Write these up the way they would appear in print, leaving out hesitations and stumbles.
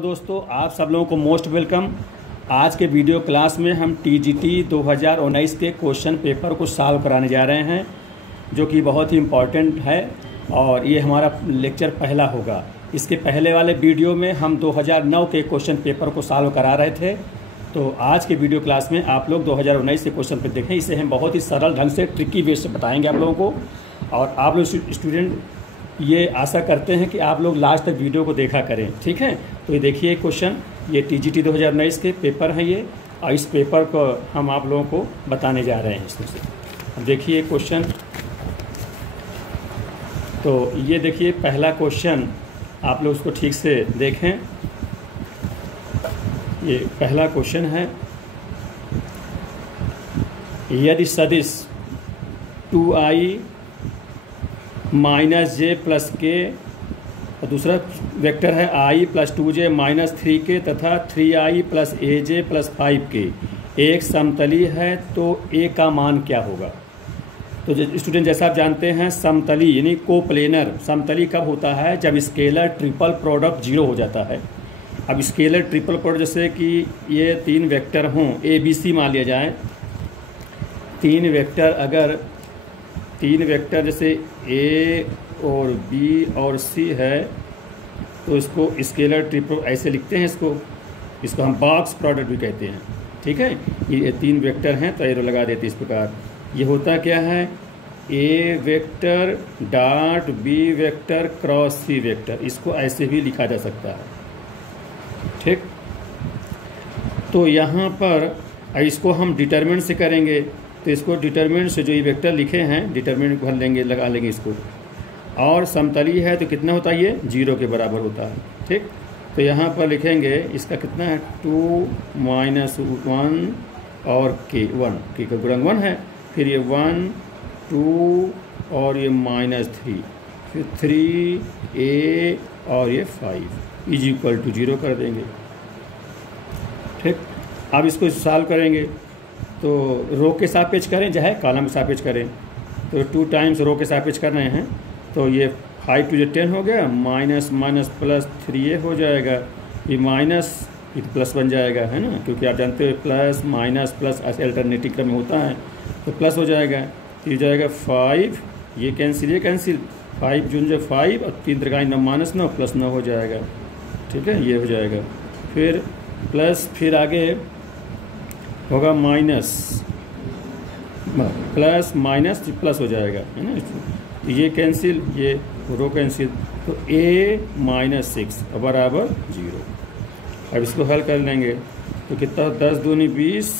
दोस्तों आप सब लोगों को मोस्ट वेलकम। आज के वीडियो क्लास में हम टीजीटी 2019 के क्वेश्चन पेपर को सॉल्व कराने जा रहे हैं, जो कि बहुत ही इम्पॉर्टेंट है और ये हमारा लेक्चर पहला होगा। इसके पहले वाले वीडियो में हम 2009 के क्वेश्चन पेपर को सॉल्व करा रहे थे, तो आज के वीडियो क्लास में आप लोग 2019 के क्वेश्चन पेपर देखें। इसे हम बहुत ही सरल ढंग से ट्रिकी वे से बताएंगे आप लोगों को, और आप लोग स्टूडेंट ये आशा करते हैं कि आप लोग लास्ट तक वीडियो को देखा करें, ठीक है। तो ये देखिए क्वेश्चन, ये टीजीटी 2019 के पेपर हैं ये, और इस पेपर को हम आप लोगों को बताने जा रहे हैं इसमें से। अब देखिए क्वेश्चन, तो ये देखिए पहला क्वेश्चन, आप लोग उसको ठीक से देखें। ये पहला क्वेश्चन है, यदि सदिश 2i माइनस जे प्लस के, और दूसरा वेक्टर है i plus 2j minus 3k तथा 3i plus aj plus 5k एक समतली है, तो a का मान क्या होगा। तो स्टूडेंट जैसा आप जानते हैं, समतली यानी कोप्लेनर समतली कब होता है, जब स्केलर ट्रिपल प्रोडक्ट 0 हो जाता है। अब स्केलर ट्रिपल प्रोडक्ट जैसे कि ये तीन वेक्टर हों, ए बी सी मान लिया जाए, तीन वेक्टर जैसे ए और बी और सी है, तो इसको स्केलर ट्रिपल ऐसे लिखते हैं, इसको हम बॉक्स प्रोडक्ट भी कहते हैं, ठीक है। ये तीन वेक्टर हैं तो एरो लगा देते हैं इस प्रकार। ये होता क्या है, A vector dot B vector cross C vector, इसको ऐसे भी लिखा जा सकता है, ठीक। तो यहाँ पर इसको हम डिटरमिनेंट से करेंगे, तो इसको डिटरमिनेंट से जो ये वेक्टर लिखे हैं, डिटरमिनेंट भर लेंगे, लगा लेंगे इसको, और समतली है तो कितना होता है, ये 0 के बराबर होता है, ठीक। तो यहाँ पर लिखेंगे इसका कितना है, 2 माइनस 1 और के 1 के का गुणन 1 है, फिर ये 1 2 और ये माइनस 3, फिर 3a और ये 5 इज इक्वल टू 0 कर देंगे, ठीक। अब इसको सॉल्व करेंगे तो रो के सापेक्ष करें चाहे कॉलम के सापेक्ष करें, तो 2 टाइम्स रो के सापेक्ष कर रहे हैं, तो ये 5 2 10 हो गया, माइनस माइनस प्लस 3a हो जाएगा, ये माइनस ये प्लस बन जाएगा, है ना, क्योंकि आप जानते हो प्लस माइनस प्लस ऐसे अल्टरनेटिव क्रम में होता है, तो प्लस हो जाएगा, तो ये जाएगा 5, ये कैंसिल 5 जून 5 और 3 3 9 माइनस 9 प्लस 9 हो जाएगा, ठीक है, ये हो जाएगा। फिर प्लस, फिर आगे होगा माइनस प्लस माइनस प्लस हो जाएगा, है ना, तो ये कैंसिल, ये रो कैंसिल, तो a माइनस 6 बराबर 0। अब इसको हल कर लेंगे तो कितना, 10 दूनी 20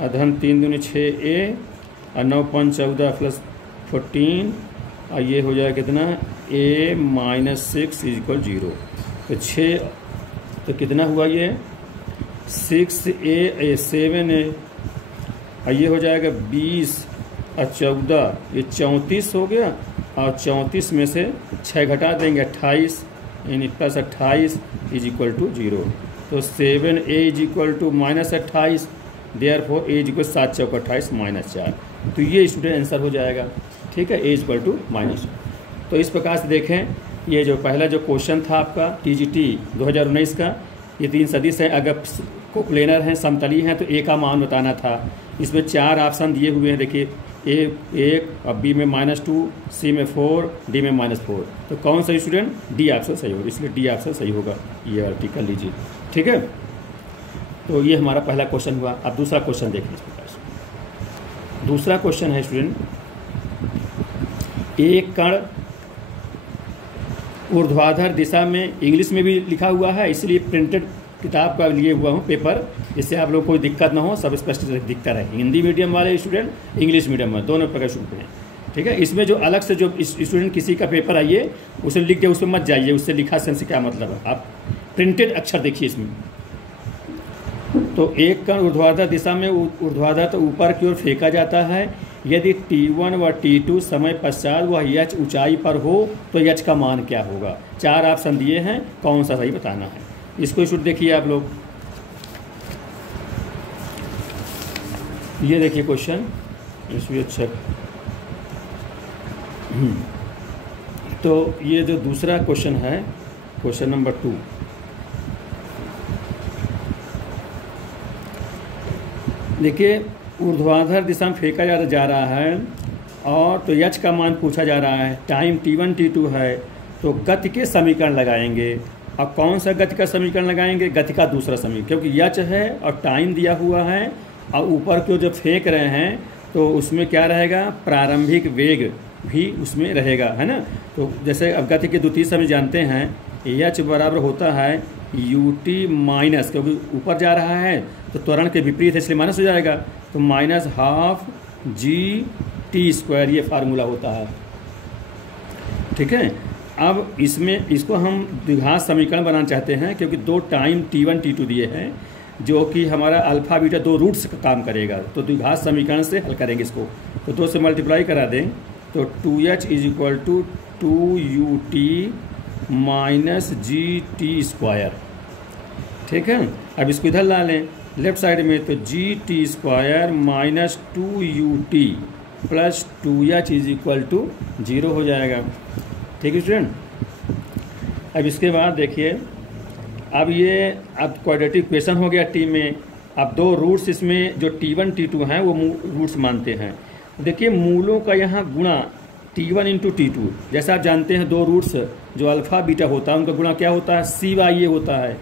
अधन 3 दूनी 6a और 9 5 14 प्लस 14, और ये हो जाएगा कितना, a माइनस 6 इज इक्वल 0। तो 6 तो कितना हुआ, ये 6a 7a, और ये हो जाएगा 20 और 14, ये 34 हो गया, और 34 में से 6 घटा देंगे 28, यानी प्लस 28 इज इक्वल टू 0। तो 7a is equal to minus 28, therefore a is equal 7 चौक 28 माइनस 4, तो ये स्टूडेंट आंसर हो जाएगा, ठीक है, a is equal to minus. तो इस प्रकार से देखें, ये जो पहला जो क्वेश्चन था आपका टीजीटी 2019 का, ये तीन सदिश हैं, अगर कोप्लेनर हैं, समतली हैं, तो a का मान बताना था। इसमें 4 ऑप्शन दिए हुए हैं, देखिए a 1 और b में -2, c में 4, d में -4, तो कौन सा स्टूडेंट, डी ऑप्शन सही होगा, इसलिए डी ऑप्शन सही होगा, ये आर्टिकल लीजिए, ठीक है। तो ये हमारा पहला क्वेश्चन हुआ। अब दूसरा क्वेश्चन देखिए इस प्रकार से। दूसरा क्वेश्चन है स्टूडेंट, एक कण ऊर्ध्वाधर दिशा में, इंग्लिश में भी लिखा हुआ है, इसलिए प्रिंटेड किताब का लिए हुआ हूँ पेपर, जिससे आप लोग को कोई दिक्कत ना हो, सब स्पष्ट दिखता रहे। हिंदी मीडियम वाले स्टूडेंट, इंग्लिश मीडियम में, दोनों प्रकार स्टूडेंट हैं, ठीक है। इसमें जो अलग से जो स्टूडेंट किसी का पेपर आइए उसे लिख के उस पर मत जाइए, उससे लिखा से क्या मतलब है, आप प्रिंटेड अक्षर देखिए इसमें। तो एक कण ऊर्ध्वाधर दिशा में, ऊर्ध्वाधर तो ऊपर की ओर फेंका जाता है, यदि T1 व T2 समय पश्चात वह h ऊंचाई पर हो, तो h का मान क्या होगा। 4 ऑप्शन दिए हैं, कौन सा सही बताना है। इसको शुरू देखिए आप लोग, ये देखिए क्वेश्चन, इसमें अच्छा, तो ये जो दूसरा क्वेश्चन है, क्वेश्चन नंबर 2, देखिए ऊर्ध्वाधर दिशा में फेंका जा रहा है और तो यच का मान पूछा जा रहा है, टाइम t1 t2 है, तो गति के समीकरण लगाएंगे। अब कौन सा गति का समीकरण लगाएंगे? गति का दूसरा समीकरण, क्योंकि यच है और टाइम दिया हुआ है और ऊपर को जो फेंक रहे हैं तो उसमें क्या रहेगा? प्रारंभिक वेग भी उसमें रहेगा, है ना। तो जैसे अब गति के द्वितीय समीकरण जानते हैं, यच बराबर होता है ut माइनस, क्योंकि ऊपर जा रहा है तो त्वरण के विपरीत है इसलिए माइनस हो जाएगा, तो माइनस हाफ जी टी स्क्वायर, ये फार्मूला होता है। ठीक है, अब इसमें इसको हम द्विघात समीकरण बनाना चाहते हैं, क्योंकि दो टाइम t1 t2 दिए हैं जो कि हमारा अल्फा बीटा दो रूट्स का काम करेगा, तो द्विघात समीकरण से हल करेंगे इसको। तो 2 से मल्टीप्लाई करा दें तो 2h is equal to 2ut minus G T square. ठीक है, अब इसको इधर ला लें लेफ्ट साइड में, तो G T square minus 2ut plus 2h is equal to 0 हो जाएगा। ठीक है स्टूडेंट, अब इसके बाद देखिए, अब क्वाड्रेटिक इक्वेशन हो गया टी में। अब दो रूट्स इसमें जो t1 t2 हैं वो रूट्स मानते हैं। देखिए मूलों का यहाँ गुणा t1 इंटू t2, जैसा आप जानते हैं दो रूट्स जो अल्फा बीटा होता है उनका गुणा क्या होता है? सी वाई ये होता है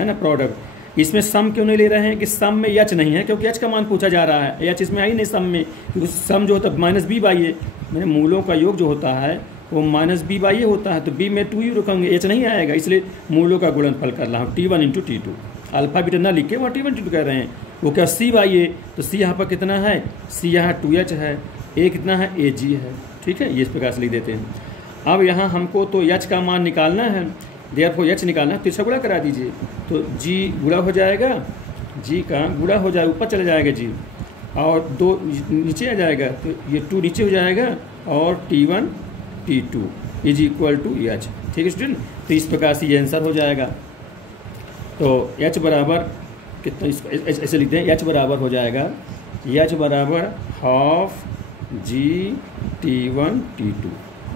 ना, प्रोडक्ट। इसमें सम क्यों नहीं ले रहे हैं? कि सम में यच नहीं है, क्योंकि यच का मान पूछा जा रहा है, यच इसमें आई नहीं सम में, क्योंकि सम जो होता है माइनस बी बाई ए, मैंने मूलों का योग जो होता है वो माइनस बी बाई ए होता है, तो बी में 2 ही रखेंगे, एच नहीं आएगा, इसलिए मूलों का गुणनफल कर रहा हूँ t1 into t2। Alpha beta ना लिख के वहाँ t1 t2 कह रहे हैं, वो क्या सी बाई ए, तो सी यहाँ पर कितना है? सी यहाँ 2h है, ए कितना है? ए जी है। ठीक है, ये इस प्रकार से लिख देते हैं। अब यहाँ हमको तो h का मान निकालना है, देयरफॉर h निकालना है, तो इसका गुणा करा दीजिए, तो g गुणा हो जाएगा, g का गुणा हो जाएगा, ऊपर चला जाएगा g, और 2 नीचे आ जाएगा, तो ये 2 नीचे हो जाएगा, और t1 t2 is equal to h। ठीक है स्टूडेंट, तो इस प्रकार से ये आंसर हो जाएगा। तो h बराबर कितना, इसको ऐसे लिखते हैं, h बराबर हो जाएगा, h बराबर हाफ जी t1 t2,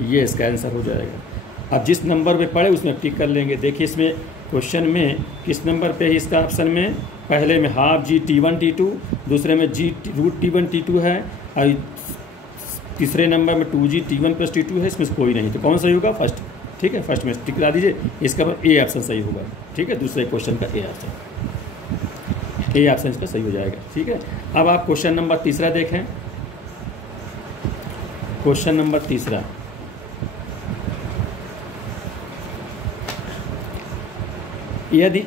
ये इसका आंसर हो जाएगा। अब जिस नंबर पे पढ़े उसमें टिक कर लेंगे। देखिए इसमें क्वेश्चन में किस नंबर पे है इसका ऑप्शन में? पहले में हाफ जी t1 t2, दूसरे में जी रूट t1 t2 है, और तीसरे नंबर में 2g t1 प्लस t2 है, इसमें कोई नहीं, तो कौन सही होगा? फर्स्ट। ठीक है, फर्स्ट में टिक ला दीजिए, इसका ए ऑप्शन सही होगा। ठीक है, दूसरे क्वेश्चन का ए ऑप्शन इसका सही हो जाएगा। ठीक है, अब आप क्वेश्चन नंबर तीसरा देखें। क्वेश्चन नंबर तीसरा, यदि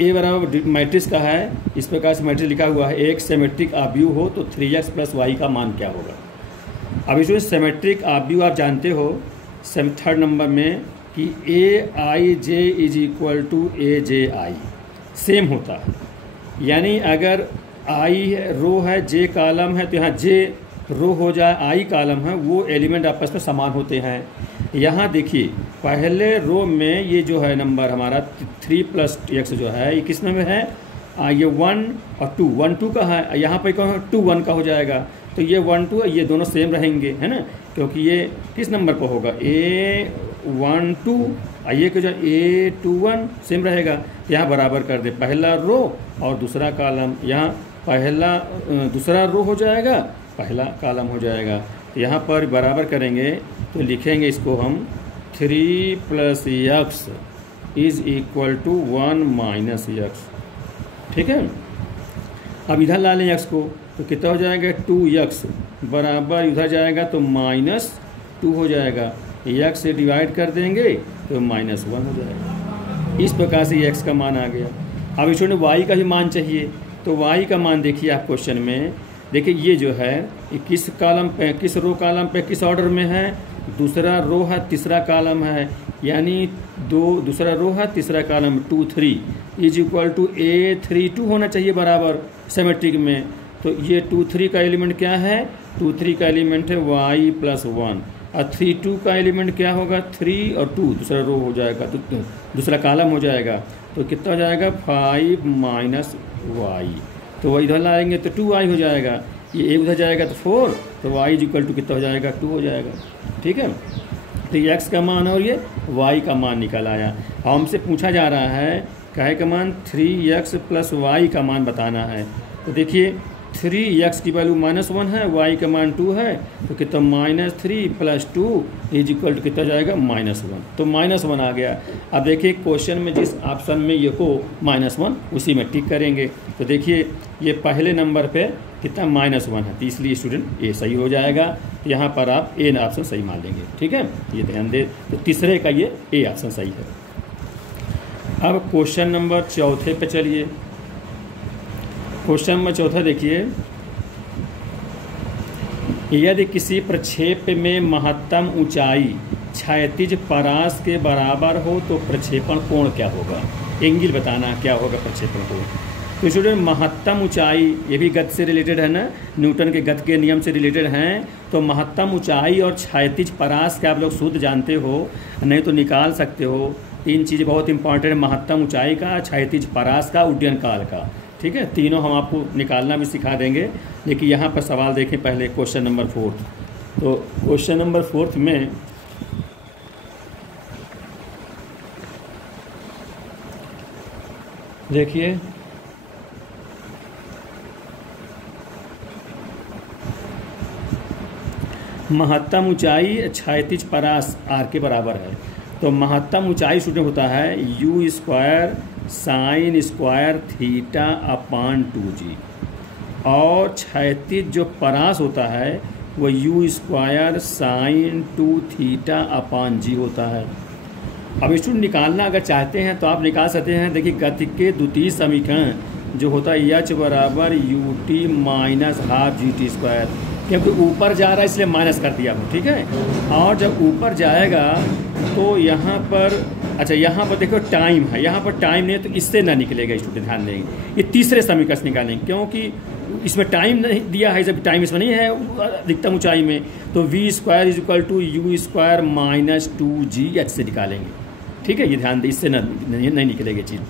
ए बराबर मैट्रिक्स का है, इस प्रकार से मैट्रिक्स लिखा हुआ है, एक सिमेट्रिक आव्यूह हो तो 3x प्लस वाई का मान क्या होगा? अब इसमें सिमेट्रिक आव्यूह आप जानते हो थर्ड नंबर में कि A I J is equal to A J I same होता है, यानी अगर आई रो है जे कॉलम है तो यहाँ जे रो हो जाए, आई कॉलम है, वो एलिमेंट आपस में समान होते हैं। यहाँ देखिए पहले रो में ये जो है नंबर हमारा 3 प्लस x जो है ये किस में है? ये 1 और 2, 1 2 का है, यहाँ पर कौन 2 1 का हो जाएगा, तो ये 1 2 ये दोनों सेम रहेंगे, है ना, क्योंकि ये किस नंबर पर होगा? A1 2, ये जो A21 सेम रहेगा। यहाँ बराबर कर दे, पहला रो और दूसरा कॉलम, यहाँ पहला दूसरा रो हो जाएगा, पहला कॉलम हो जाएगा। तो यहाँ पर बराबर करेंगे तो लिखेंगे इसको हम 3 plus x is equal to 1 minus x। ठीक है, अब इधर ला लें x को, तो कितना हो जाएगा? 2x बराबर इधर जाएगा तो -2 हो जाएगा, x से डिवाइड कर देंगे तो -1 हो जाएगा। इस प्रकार से x का मान आ गया। अब इसमें y का भी मान चाहिए, तो y का मान देखिए आप क्वेश्चन में, देखिए ये जो है ये किस कॉलम पे, किस रो कॉलम पे, किस ऑर्डर में है? दूसरा रो है, तीसरा कॉलम है, यानी दूसरा रो है, तीसरा column 2 3 is equal to A3 2 होना चाहिए बराबर सिमेट्रिक में। तो ये 2 3 का एलिमेंट क्या है? 2 3 का एलिमेंट है y प्लस 1, और 3 2 का एलिमेंट क्या होगा? 3 और 2 दूसरा रो हो जाएगा, तो दूसरा कॉलम हो जाएगा, तो कितना हो जाएगा? 5 माइनस y, तो वही इधर लाएंगे तो 2y हो जाएगा, ये एक उधर जाएगा तो 4, तो y इज इक्वल टू कितना हो जाएगा? 2 हो जाएगा। ठीक है, तो ये x का मान और ये y का मान निकल आया। हमसे पूछा जा रहा है क्या है का मान 3x प्लस वाई का मान बताना है। तो देखिए 3x की वैल्यू -1 है, y का मान 2 है, तो कितना -3 + 2 = कितना जाएगा -1। तो -1 आ गया। अब देखिए क्वेश्चन में जिस ऑप्शन में ये को -1 उसी में टिक करेंगे। तो देखिए ये पहले नंबर पे कितना -1 है, तो इसलिए स्टूडेंट ए सही हो जाएगा। तो यहाँ पर आप ए ऑप्शन सही मान लेंगे, ठीक है, ये ध्यान दे। तो तीसरे का ये ए ऑप्शन सही है। अब क्वेश्चन नंबर चौथे पे चलिए। क्वेश्चन नंबर चौथा देखिए, यदि किसी प्रक्षेप में महत्तम ऊंचाई क्षैतिज परास के बराबर हो तो प्रक्षेपण कोण क्या होगा। एंगल बताना क्या होगा प्रक्षेपण कोण। तो स्टूडेंट महत्तम ऊंचाई ये भी गति से रिलेटेड है ना, न्यूटन के गति के नियम से रिलेटेड हैं। तो महत्तम ऊंचाई और क्षैतिज परास के आप लोग शुद्ध जानते हो, नहीं तो निकाल सकते हो। तीन चीज़ें बहुत इंपॉर्टेंट है, महत्तम ऊंचाई का, क्षैतिज परास का, उड्डयन काल का, ठीक है। तीनों हम आपको निकालना भी सिखा देंगे। लेकिन यहाँ पर सवाल देखें पहले क्वेश्चन नंबर 4। तो क्वेश्चन नंबर 4 में देखिए महत्तम ऊंचाई क्षैतिज परास आर के बराबर है। तो महत्तम ऊंचाई स्टूडेंट होता है u² sin² θ/2g और क्षैतिज जो परास होता है वो u² sin2 θ/g होता है। अब स्टूडेंट निकालना अगर चाहते हैं तो आप निकाल सकते हैं। देखिए गति के द्वितीय समीकरण जो होता है h बराबर ut -12 gt², क्योंकि ऊपर जा रहा है इसलिए माइनस कर दिया हूँ, ठीक है। और जब ऊपर जाएगा तो यहाँ पर अच्छा यहाँ पर देखो टाइम है, यहाँ पर टाइम नहीं है तो इससे ना निकलेगा स्टूडेंट, ध्यान देंगे। ये तीसरे समीकरण से निकालेंगे क्योंकि इसमें टाइम नहीं दिया है, जब टाइम इसमें नहीं है अधिकतम ऊंचाई में, तो v² = u² -2gh से निकालेंगे, ठीक है। ये ध्यान दें, इससे नहीं निकलेगी चीज़।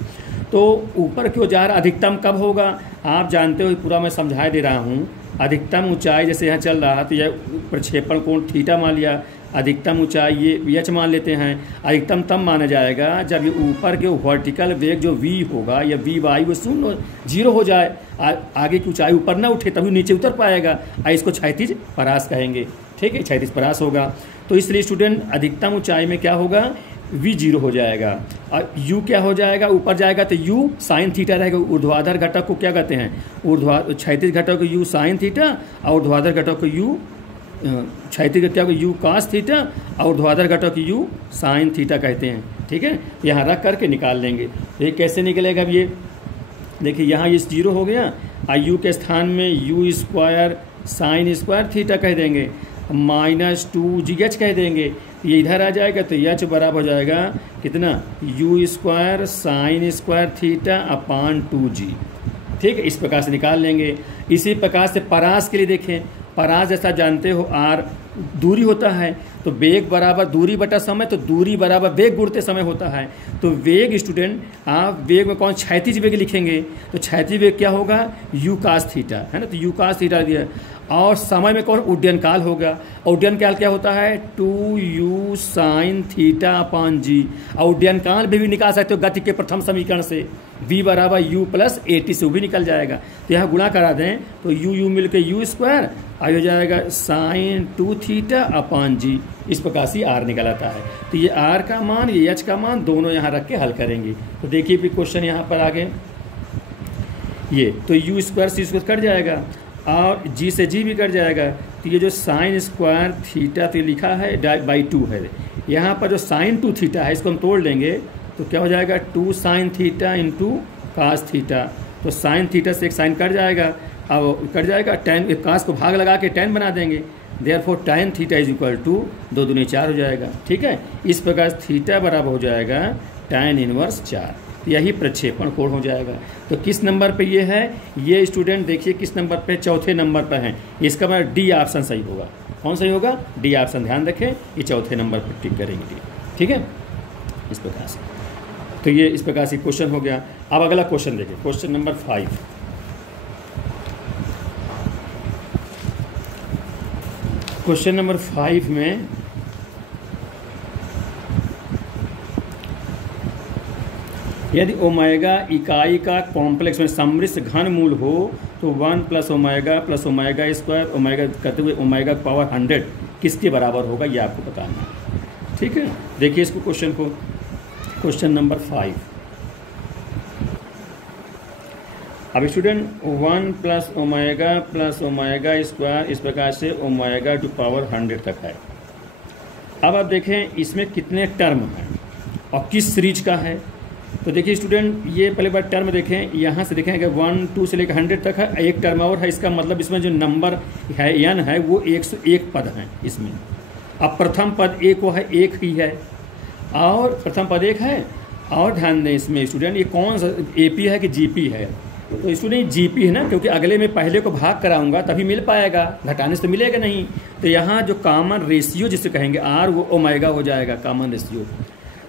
तो ऊपर क्यों जा रहा, अधिकतम कब होगा आप जानते हो, पूरा मैं समझा दे रहा हूँ। अधिकतम ऊंचाई जैसे यहाँ चल रहा है तो यह प्रक्षेपण कोण थीटा मान लिया, अधिकतम ऊंचाई ये h मान लेते हैं। अधिकतम तब माना जाएगा जब ये ऊपर के वर्टिकल वेग जो v होगा या vy वो 0 हो जाए, आगे की ऊंचाई ऊपर ना उठे तभी नीचे उतर पाएगा। इसको क्षैतिज परास कहेंगे, ठीक है, क्षैतिज परास होगा। तो इसलिए स्टूडेंट अधिकतम ऊंचाई में क्या होगा, v 0 हो जाएगा और u क्या हो जाएगा, ऊपर जाएगा तो u sin थीटा रहेगा। ऊर्ध्वाधर घटक को क्या कहते हैं, क्षैतिज घटक को u sin थीटा और ऊर्ध्वाधर घटक को u क्षैतिज घटक को u cos थीटा और ऊर्ध्वाधर घटक को u sin थीटा कहते हैं, ठीक है। यहाँ रख करके निकाल लेंगे। तो ये कैसे निकलेगा, अब ये देखिए यहाँ ये 0 हो गया और u के स्थान में u² sin² थीटा कह देंगे, -2gh कह देंगे। ये इधर आ जाएगा तो h बराबर हो जाएगा कितना, u² sin² θ/2g, ठीक है। इस प्रकार से निकाल लेंगे। इसी प्रकार से परास के लिए देखें, परास जैसा जानते हो r दूरी होता है, तो वेग बराबर दूरी बटा समय, तो दूरी बराबर वेग गुणते समय होता है। तो वेग स्टूडेंट आप वेग में कौन क्षैतिज वेग लिखेंगे, तो क्षैतिज वेग क्या होगा, u cos थीटा है ना, तो u cos थीटा दिया। और समय में कौन, उड्डयन काल होगा। उड्डयन काल क्या होता है, 2u sin θ/g। और उड्डयन काल भी निकाल सकते हो गति के प्रथम समीकरण से, v बराबर u + at से वो भी निकल जाएगा। तो यहाँ गुणा करा दें तो u मिलकर u² आ हो जाएगा sin2 θ/g। इस प्रकार से r निकल आता है। तो ये r का मान, ये h का मान दोनों यहाँ रख के हल करेंगे। तो देखिए फिर क्वेश्चन यहाँ पर आगे, ये तो u² c² कट जाएगा और g से g भी कट जाएगा। तो ये जो sin² थीटा तो लिखा है /2 है, यहाँ पर जो sin2 थीटा है इसको हम तोड़ लेंगे तो क्या हो जाएगा, 2 sin थीटा × cos थीटा। तो sin थीटा से एक साइन कट जाएगा, अब कट जाएगा, tan cos को भाग लगा के tan बना देंगे, देयरफॉर tan थीटा = 2 दूनी 4 हो जाएगा, ठीक है। इस प्रकार थीटा बराबर हो जाएगा tan 1/4। यही प्रक्षेपण कोण हो जाएगा। तो किस नंबर पे ये है, ये स्टूडेंट देखिए किस नंबर पे, चौथे नंबर पे है। इसका मतलब डी ऑप्शन सही होगा। कौन सही होगा, डी ऑप्शन, ध्यान रखें, ये चौथे नंबर पे टिक करेंगे डी, ठीक है। इस प्रकार से तो ये इस प्रकार से क्वेश्चन हो गया। अब अगला क्वेश्चन देखिए, क्वेश्चन नंबर 5। क्वेश्चन नंबर 5 में यदि ओमेगा इकाई का कॉम्प्लेक्स में सम्मिश्र घन मूल हो तो 1 प्लस ओमेगा स्क्वायर ओमेगा करते हुए ओमेगा पावर 100 किसके बराबर होगा, ये आपको बताना है। ठीक है, देखिए इसको क्वेश्चन को, क्वेश्चन नंबर 5। अब स्टूडेंट 1 प्लस ओमेगा स्क्वायर इस प्रकार से ओमेगा टू पावर 100 तक है। अब आप देखें इसमें कितने टर्म हैं और किस सीरीज का है। तो देखिए स्टूडेंट, ये पहले बार टर्म देखें, यहाँ से देखें अगर 1 2 से लेकर 100 तक है, एक टर्म और है, इसका मतलब इसमें जो नंबर है n है वो 101 पद हैं इसमें। अब प्रथम पद एक वो है, एक ही है, और प्रथम पद एक है। और ध्यान दें इसमें स्टूडेंट, ये कौन सा AP है कि GP है, तो स्टूडेंट GP है ना, क्योंकि अगले में पहले को भाग कराऊंगा तभी मिल पाएगा, घटाने से तो मिलेगा नहीं। तो यहाँ जो कॉमन रेशियो जिसे कहेंगे R, वो ओमेगा हो जाएगा कॉमन रेशियो।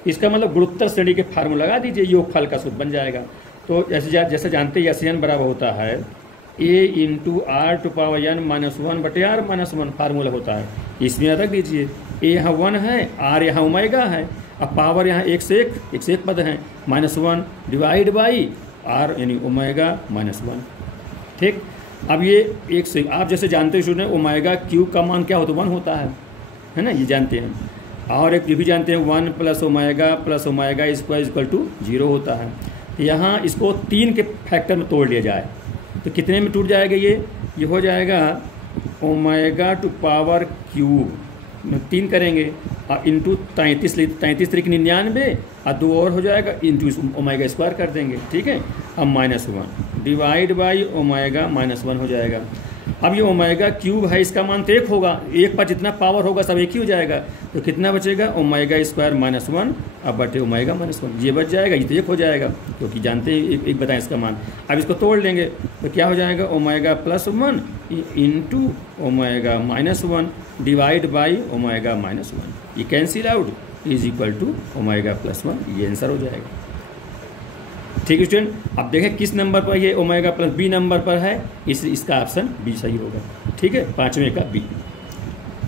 इसका मतलब गुणोत्तर श्रेणी के फार्मूला लगा दीजिए, योगफल का सूत्र बन जाएगा। तो जैसे जानते हैं SN बराबर होता है A into R to power n minus 1 बटे R माइनस 1 फार्मूला होता है। इसमें रख दीजिए, A यहाँ 1 है, R यहाँ ओमेगा है, अब पावर यहाँ 1 से 1 पद हैं, -1 डिवाइड बाई R यानी ओमेगा माइनस 1। ठीक, अब ये 1 से, आप जैसे जानते हो स्टूडेंट ओमेगा क्यूब का मान क्या होता है, 1 होता है ना, ये जानते हैं। और एक ये भी जानते हैं 1 plus omega square equal to 0 होता है। तो यहाँ इसको 3 के फैक्टर में तोड़ लिया जाए तो कितने में टूट जाएगा, ये हो जाएगा ओमेगा टू पावर क्यूब 3 करेंगे और इंटू 33 तरीक 99 और 2 और हो जाएगा, इंटू ओमेगा स्क्वायर कर देंगे। ठीक है, अब -1 डिवाइड बाई ओमेगा -1 हो जाएगा। अब ये ओमेगा क्यूब है, इसका मान तो 1 होगा, 1 पर जितना पावर होगा सब 1 ही हो जाएगा, तो कितना बचेगा ओमेगा स्क्वायर -1 अब बटे ओमेगा -1, ये बच जाएगा, ये तो 1 हो जाएगा क्योंकि जानते हैं एक बताएं इसका मान। अब इसको तोड़ लेंगे तो क्या हो जाएगा omega +1 into omega -1 divide by omega -1, ये cancel out is equal to omega +1, ये आंसर हो जाएगा। ठीक है स्टूडेंट, अब देखें किस नंबर पर ये ओमेगा प्लस B नंबर पर है, इसका ऑप्शन B सही होगा। ठीक है, 5वें का B।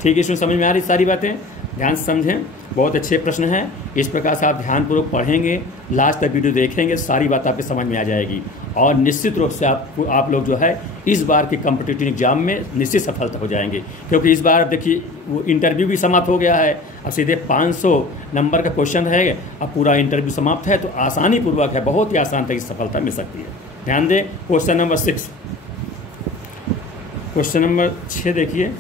ठीक है स्टूडेंट, समझ में आ रही सारी बातें, ध्यान से समझें, बहुत अच्छे प्रश्न हैं। इस प्रकार से आप ध्यानपूर्वक पढ़ेंगे, लास्ट तक वीडियो देखेंगे, सारी बात आपको समझ में आ जाएगी और निश्चित रूप से आप लोग जो है इस बार के कॉम्पिटिटिव एग्जाम में निश्चित सफलता हो जाएंगे। क्योंकि इस बार देखिए वो इंटरव्यू भी समाप्त हो गया है, अब सीधे 500 नंबर का क्वेश्चन है, अब पूरा इंटरव्यू समाप्त है, तो आसानी पूर्वक है, बहुत ही आसान तक इस सफलता मिल सकती है। ध्यान दें, क्वेश्चन नंबर 6, क्वेश्चन नंबर 6 देखिए।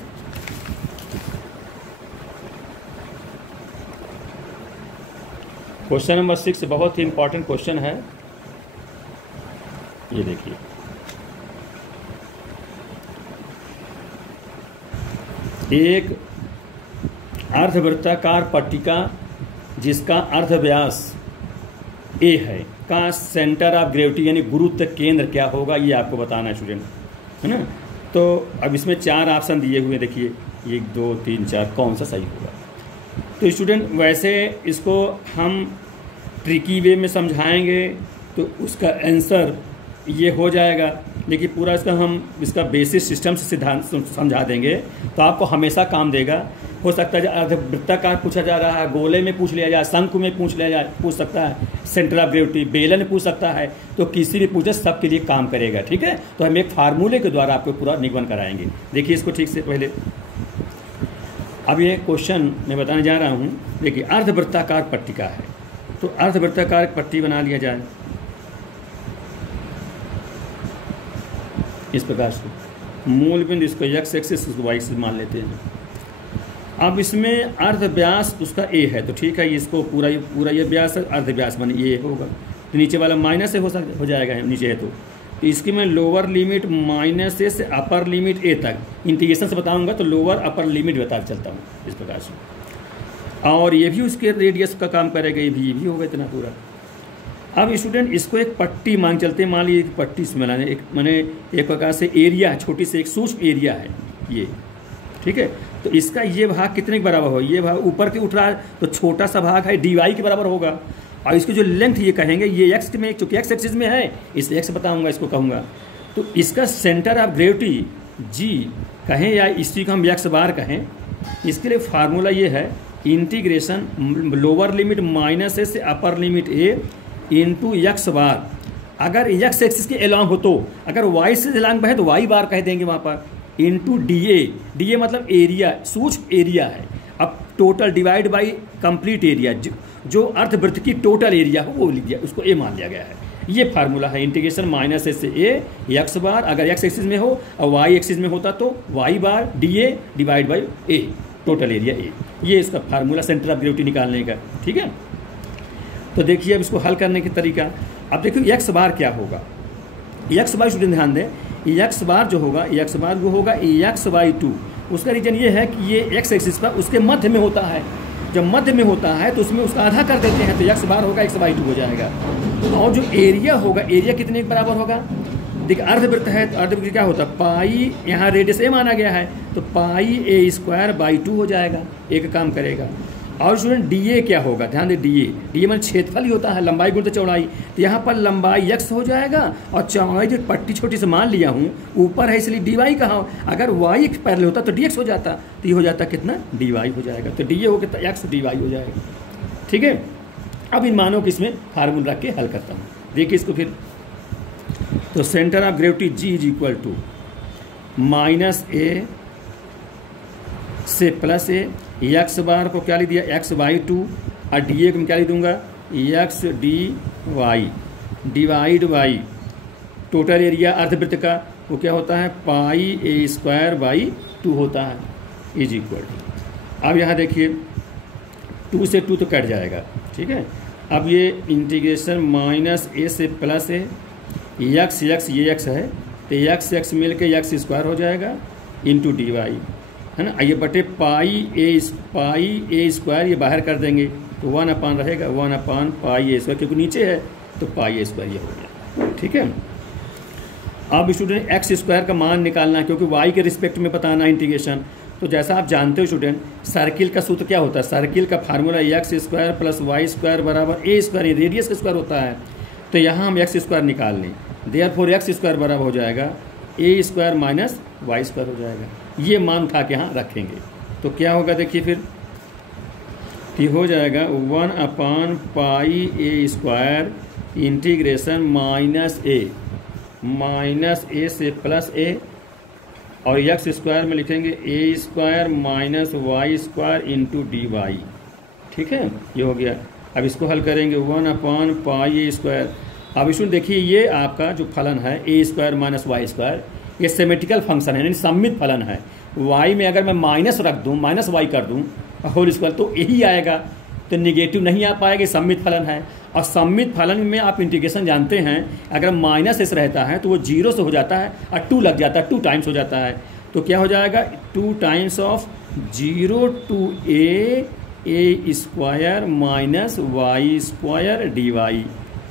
क्वेश्चन नंबर 6 बहुत ही इंपॉर्टेंट क्वेश्चन है, ये देखिए। एक अर्धवृत्ताकार पट्टिका जिसका अर्धव्यास A है का सेंटर ऑफ ग्रेविटी यानी गुरुत्व केंद्र क्या होगा, ये आपको बताना है स्टूडेंट, है ना। तो अब इसमें 4 ऑप्शन दिए हुए, देखिए 1 2 3 4, कौन सा सही होगा। तो स्टूडेंट वैसे इसको हम ट्रिकी वे में समझाएंगे तो उसका आंसर ये हो जाएगा, लेकिन पूरा इसका बेसिस सिस्टम से सिद्धांत समझा देंगे तो आपको हमेशा काम देगा। हो सकता है अर्धवृत्ताकार पूछा जा रहा है, गोले में पूछ लिया जाए, शंकु में पूछ सकता है, सेंटर ऑफ ग्रेविटी बेलन में पूछ सकता है, तो किसी भी पूछे सबके लिए काम करेगा। ठीक है, तो हम एक फार्मूले के द्वारा आपको पूरा निगमन कराएंगे। देखिए इसको ठीक से पहले, अब ये क्वेश्चन मैं बताने जा रहा हूँ। देखिए अर्धवृत्ताकार पट्टिका है, तो अर्धवृत्ताकार पट्टी बना लिया जाए इस प्रकार से, मूल बिंदु इसको x एक्सिस इसको y एक्सिस मान लेते हैं। अब इसमें अर्धव्यास उसका A है, तो ठीक है, इसको पूरा ये व्यास अर्धव्यास बने ये होगा, तो नीचे वाला माइनस से हो जाएगा, नीचे है तो इसकी मैं लोअर लिमिट -A से अपर लिमिट A तक इंटीग्रेशन से बताऊंगा, तो लोअर अपर लिमिट बता चलता हूँ इस प्रकार से। और ये भी उसके रेडियस का काम करेगा, ये भी होगा इतना पूरा। अब स्टूडेंट इसको एक पट्टी मान चलते हैं, मान लीजिए एक पट्टी इसमें लाने, एक प्रकार से एरिया, छोटी से एक सूक्ष्म एरिया है ये। ठीक है, तो इसका ये भाग कितने के बराबर हो, ये भाग ऊपर के उठ रहा है तो छोटा सा भाग है dy के बराबर होगा, और इसकी जो लेंथ ये कहेंगे ये x में, चूँकि x एक्सिस में है इसलिए x बताऊंगा, इसको कहूँगा। तो इसका सेंटर ऑफ ग्रेविटी g कहें या इसी को हम x बार कहें, इसके लिए फार्मूला ये है इंटीग्रेशन लोअर लिमिट -A से upper limit A into x बार। अगर यक्स एक्सिस के एलॉन्ग हो तो, अगर वाई से एलॉन्ग है तो वाई बार कह देंगे वहाँ पर, into D A. D A मतलब एरिया, सूक्ष्म एरिया है। अब total divide by complete area, जो अर्धवृत्त की टोटल एरिया हो वो लिख दिया, उसको ए मान लिया गया है। ये फार्मूला है इंटीग्रेशन माइनस ए से ए यक्स बार, अगर यक्स एक्सिस में हो और वाई एक्सिस में होता तो Y bar D A divide by A, total area A. ये इसका फार्मूला सेंटर ऑफ ग्रेविटी निकालने का, ठीक है। तो देखिए अब इसको हल करने की तरीका। अब देखो यक्स बार क्या होगा, यक्स बार स्टूडेंट ध्यान दें, यक्स बार जो होगा, यक्स बार वो होगा यक्स बाई 2। उसका रीजन ये है कि ये एक्स एक्सिस पर उसके मध्य में होता है, जब मध्य में होता है तो उसमें उसका आधा कर देते हैं, तो यक्स बार होगा एक्स बाई 2 हो जाएगा। और जो एरिया होगा, एरिया कितने के बराबर होगा, देखिए अर्धवृत्त है तो अर्धवृत्त क्या होता है, पाई, यहाँ रेडियस ए माना गया है तो पाई ए स्क्वायर बाई 2 हो जाएगा, एक काम करेगा। और स्टूडेंट डी ए क्या होगा, ध्यान दे, डी ए मतलब क्षेत्रफल ही होता है, लंबाई गुणित चौड़ाई। तो यहाँ पर लंबाई एक्स हो जाएगा और चौड़ाई जो पट्टी छोटी से मान लिया हूँ ऊपर है इसलिए डी वाई कहा, अगर वाई पैरेलल होता तो डी एक्स हो जाता, तो ये हो जाता कितना, डी वाई हो जाएगा। तो डी ए हो कितना, एक्स डी वाई हो जाएगा, ठीक है। अब इन मानों को इसमें फार्मूला रख के हल करता हूँ, देखिए इसको फिर। तो centre of gravity G is equal to minus A से प्लस ए, यक्स बार को क्या लिख दिया, एक्स बाई 2, और डी ए को मैं क्या लिख दूंगा, X D Y divide by total area अर्धवृत्त का वो क्या होता है, पाई ए स्क्वायर बाई 2 होता है, इज इक्वल टू। अब यहाँ देखिए 2 से 2 तो कट जाएगा, ठीक है। अब ये इंटीग्रेशन माइनस ए से प्लस ए, यक्स यक्स ये यक्स है तो यक्स यक्स मिल के यक्स स्क्वायर हो जाएगा इंटू डी वाई, है ना। ये बटे पाई ए स्क्वायर ये बाहर कर देंगे तो 1 अपान रहेगा, 1 अपान पाई ए स्क्वायर, क्योंकि नीचे है तो पाई ए स्क्वायर ये हो गया, ठीक है। अब स्टूडेंट एक्स स्क्वायर का मान निकालना है क्योंकि वाई के रिस्पेक्ट में बताना इंटीग्रेशन। तो जैसा आप जानते हो स्टूडेंट, सर्किल का सूत्र क्या होता है, सर्किल का formula X square plus Y square बराबर ए स्क्वायर, रेडियस का स्क्वायर होता है। तो यहाँ हम एक्स स्क्वायर निकाल लें, देयरफॉर एक्स स्क्वायर बराबर हो जाएगा ए स्क्वायर माइनस वाई स्क्वायर हो जाएगा। ये मान उठा के यहाँ रखेंगे तो क्या होगा, देखिए फिर कि हो जाएगा 1 upon pi A square integration minus A से प्लस ए, और एक्स स्क्वायर में लिखेंगे A square minus Y square into D Y, ठीक है। ये हो गया। अब इसको हल करेंगे 1 अपान पाई ए स्क्वायर। अब इसमें देखिए ये आपका जो फलन है ए स्क्वायर माइनस वाई स्क्वायर, ये सिमेट्रिकल फंक्शन है, यानी सममित फलन है। वाई में अगर मैं माइनस रख दूं, माइनस वाई कर दूं होल स्क्वायर तो यही आएगा, तो निगेटिव नहीं आ पाएगा, सममित फलन है। और सममित फलन में आप इंटीग्रेशन जानते हैं, अगर माइनस एस रहता है तो वो 0 से हो जाता है और 2 लग जाता है, 2 टाइम्स हो जाता है। तो क्या हो जाएगा, 2 times of 0 to A square minus Y square D Y.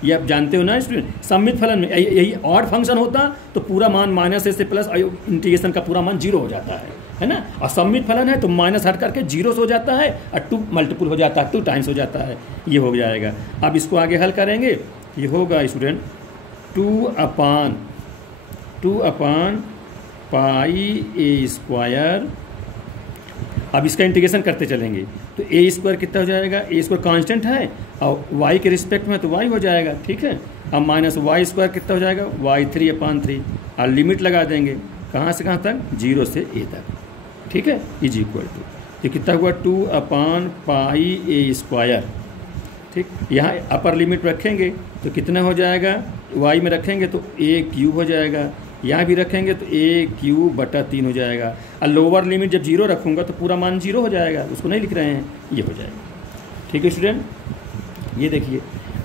ये आप जानते हो ना स्टूडेंट, सममित फलन में यही ऑड फंक्शन होता तो पूरा मान माइनस ए से प्लस इंटीग्रेशन का पूरा मान 0 हो जाता है ना। और सममित फलन है तो माइनस हट करके 0 से हो जाता है और 2 मल्टीपल हो जाता है, 2 टाइम्स हो जाता है, ये हो जाएगा। अब इसको आगे हल करेंगे, ये होगा student 2 upon pi A square. अब इसका इंटीग्रेशन करते चलेंगे तो ए स्क्वायर कितना हो जाएगा, ए स्क्वायर कांस्टेंट है और वाई के रिस्पेक्ट में तो वाई हो जाएगा, ठीक है। अब माइनस वाई स्क्वायर कितना हो जाएगा, वाई 3 अपान 3, और लिमिट लगा देंगे कहाँ से कहाँ तक, 0 से ए तक, ठीक है, इज इक्वल टू, तो कितना हुआ 2 अपान पाई ए स्क्वायर, ठीक। यहाँ अपर लिमिट रखेंगे तो कितना हो जाएगा, वाई में रखेंगे तो ए क्यूब हो जाएगा, यहाँ भी रखेंगे तो ए क्यूब बटा 3 हो जाएगा, और लोअर लिमिट जब 0 रखूँगा तो पूरा मान 0 हो जाएगा, उसको नहीं लिख रहे हैं, ये हो जाएगा, ठीक है स्टूडेंट। ये देखिए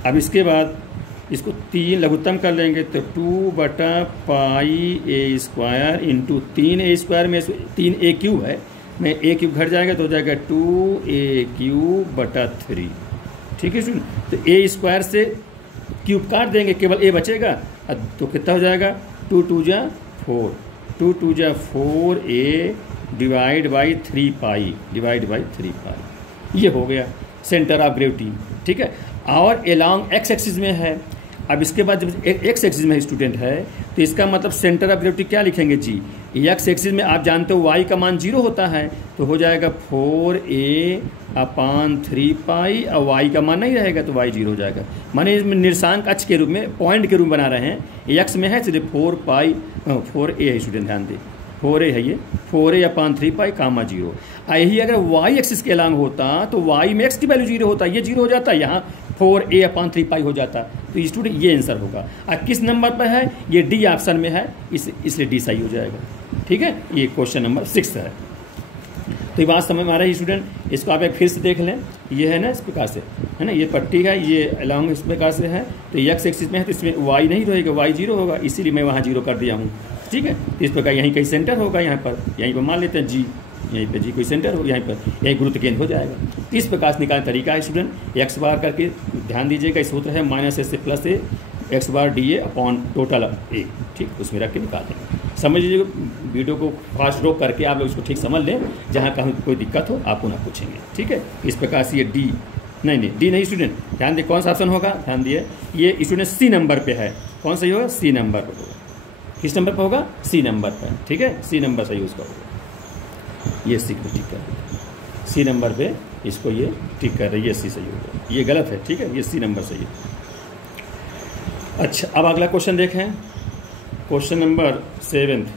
अब इसके बाद इसको 3 लघुत्तम कर लेंगे तो 2 बटा पाई A square into 3 A square में 3 ए क्यूब है, में ए क्यूब घट जाएगा तो हो जाएगा 2 ए क्यूब बटा 3, ठीक है स्टूडेंट। तो ए स्क्वायर से क्यूब काट देंगे, केवल ए बचेगा, तो कितना हो जाएगा 2 2 जा 4, 2 2 जा 4 ए डिवाइड बाई 3 पाई, ये हो गया सेंटर ऑफ ग्रेविटी, ठीक है। और एलॉन्ग एक्स एक्सिस में है, अब इसके बाद जब एक्स एक्सिस में स्टूडेंट है तो इसका मतलब सेंटर ऑफ ग्रेविटी क्या लिखेंगे जी। एक्स एक्सिस में आप जानते हो वाई का मान 0 होता है, तो हो जाएगा 4a/3π, और वाई का मान नहीं रहेगा तो वाई 0 हो जाएगा। माने इसमें निर्देशांक अक्ष के रूप में, पॉइंट के रूप में बना रहे हैं। एक्स में है सिर्फ 4a है स्टूडेंट, ध्यान दे 4a है ये, 4a/3π, 0। यही अगर वाई एक्सिस के अलॉन्ग होता तो वाई में एक्स की वैल्यू 0 होता, ये 0 हो जाता, यहाँ 4a/3π हो जाता। तो स्टूडेंट ये आंसर होगा। अब किस नंबर पर है, ये डी ऑप्शन में है, इसलिए डी सही हो जाएगा। ठीक है, ये क्वेश्चन नंबर 6 है। तो ये बात समझ में आ रही है स्टूडेंट। इसको आप एक फिर से देख लें, ये है ना इस प्रकार से, है ना, ये पट्टी है, ये अलॉन्ग इस प्रकार से है, तो एक्स एक्सिस में है तो इसमें वाई नहीं रहेगा, वाई 0 होगा, इसीलिए मैं वहाँ 0 कर दिया हूँ। ठीक है, तो इस प्रकार यहीं कहीं सेंटर होगा, यहाँ पर यहीं पर मान लेते हैं जी, यहीं पे जी कोई सेंटर हो, यहीं पर यही गुरुत्व केंद्र हो जाएगा। तो इस प्रकार से निकालने तरीका है स्टूडेंट। एक्स बार करके ध्यान दीजिएगा, इस सूत्र है -a से +a एक्स बार dA/टोटल A, ठीक, उसमें रख के निकाल देंगे। समझ लीजिए, वीडियो को फास्ट रोक करके आप लोग इसको ठीक समझ लें, जहाँ कहीं कोई दिक्कत हो आप पुनः पूछेंगे। ठीक है, इस प्रकार से ये डी नहीं स्टूडेंट, ध्यान दे कौन सा ऑप्शन होगा, ध्यान दिए, ये स्टूडेंट सी नंबर पे है। कौन सही होगा, सी नंबर पर होगा। किस नंबर पर होगा, सी नंबर पर। ठीक है, सी नंबर सही उसका होगा। ये सी को टिक कर रही है, सी नंबर पे इसको ये टिक कर रही है, सी सही होगा, ये गलत है। ठीक है, ये सी नंबर सही है। अच्छा, अब अगला क्वेश्चन देखें, क्वेश्चन नंबर 7।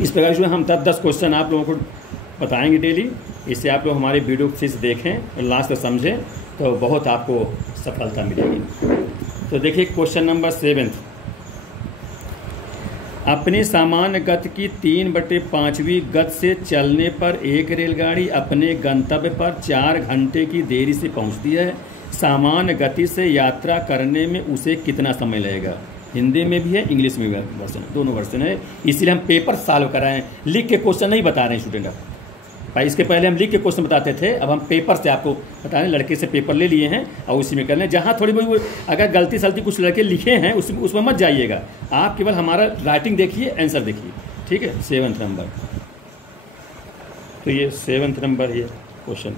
इस प्रकार जो हम 10 क्वेश्चन आप लोगों को बताएंगे डेली, इससे आप लोग हमारे वीडियो फिर से देखें और लास्ट तक समझें तो बहुत आपको सफलता मिलेगी। तो देखिए क्वेश्चन नंबर 7, अपनी सामान्य गति की 3/5वीं गति से चलने पर एक रेलगाड़ी अपने गंतव्य पर 4 घंटे की देरी से पहुंचती है। सामान्य गति से यात्रा करने में उसे कितना समय लगेगा। हिंदी में भी है, इंग्लिश में भी वर्जन, दोनों वर्जन है, इसीलिए हम पेपर सॉल्व कराएं, लिख के क्वेश्चन नहीं बता रहे हैं स्टूडेंट। भाई इसके पहले हम लिख के क्वेश्चन बताते थे, अब हम पेपर से आपको बता रहे हैं, लड़के से पेपर ले लिए हैं और उसी में कर लें। जहाँ थोड़ी बहुत अगर गलती सलती कुछ लड़के लिखे हैं उसमें मत जाइएगा, आप केवल हमारा राइटिंग देखिए, आंसर देखिए। ठीक है, 7th नंबर, तो ये 7th नंबर ये क्वेश्चन।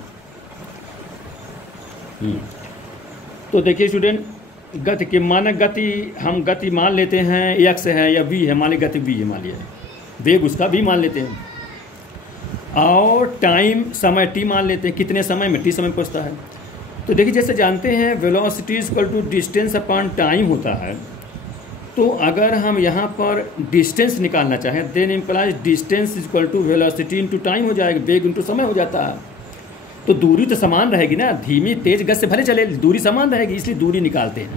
तो देखिए स्टूडेंट, गति की मानक गति, हम गति मान लेते हैं एक्स है या वी है, मान ली गति वी है, मान लिया वेग उसका भी मान लेते हैं, और टाइम समय टी मान लेते हैं, कितने समय में, टी समय पहुंचता है। तो देखिए जैसे जानते हैं velocity equal to distance upon time होता है, तो अगर हम यहाँ पर डिस्टेंस निकालना चाहें then implies distance equal to velocity into time हो जाएगा, वेग इंटू समय हो जाता है। तो दूरी तो समान रहेगी ना, धीमी तेज गति से भले चले, दूरी समान रहेगी, इसलिए दूरी निकालते हैं।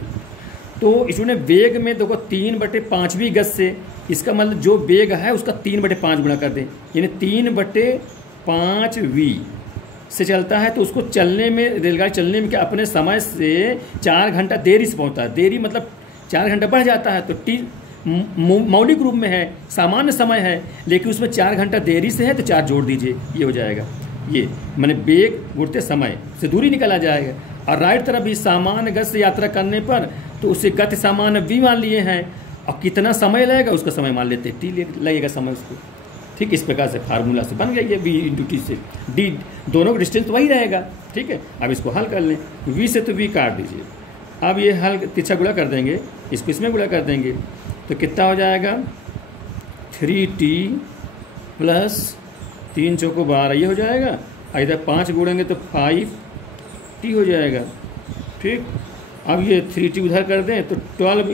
तो इसमें वेग में देखो 3/5वीं गति से, इसका मतलब जो वेग है उसका 3/5 गुणा कर दें, यानी 3/5v से चलता है, तो उसको चलने में, रेलगाड़ी चलने में क्या अपने समय से 4 घंटा देरी से पहुंचता है। देरी मतलब 4 घंटा बढ़ जाता है, तो टी मौलिक रूप में है, सामान्य समय है, लेकिन उसमें 4 घंटा देरी से है तो 4 जोड़ दीजिए, ये हो जाएगा। ये मैंने वेग गुणते समय से दूरी निकाला जाएगा। और राइट तरफ भी सामान्य गति से यात्रा करने पर तो उसे गति सामान्य v मान लिए हैं, और कितना समय लगेगा उसका समय मान लेते हैं, टी लगेगा समय उसको। ठीक, इस प्रकार से फार्मूला से बन गया ये v इंटू टी से, डी दोनों का डिस्टेंस तो वही रहेगा। ठीक है, अब इसको हल कर लें, v से तो v काट दीजिए, अब ये हल तिरछा गुणा कर देंगे, इसको इसमें गुणा कर देंगे, तो कितना हो जाएगा 3t प्लस 3 चौको 12, ये हो जाएगा। इधर 5 गुणेंगे तो 5t हो जाएगा। ठीक, अब ये 3t उधर कर दें तो 12 =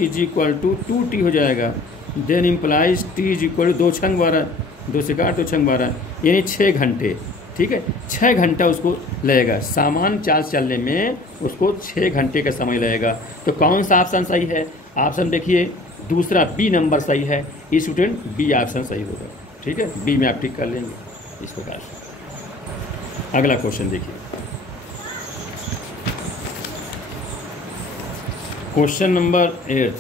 2t हो जाएगा। देन इम्प्लाइज t = 2 छंग 12, 2 से 8 2 छंग 12, यानी 6 घंटे। ठीक है, 6 घंटा उसको लगेगा, सामान्य चाल चलने में उसको 6 घंटे का समय लगेगा। तो कौन सा ऑप्शन सही है, ऑप्शन देखिए दूसरा बी नंबर सही है, स्टूडेंट बी ऑप्शन सही होगा। ठीक है, बी में आप टिक कर लेंगे इस प्रकार से। अगला क्वेश्चन देखिए, क्वेश्चन नंबर 8,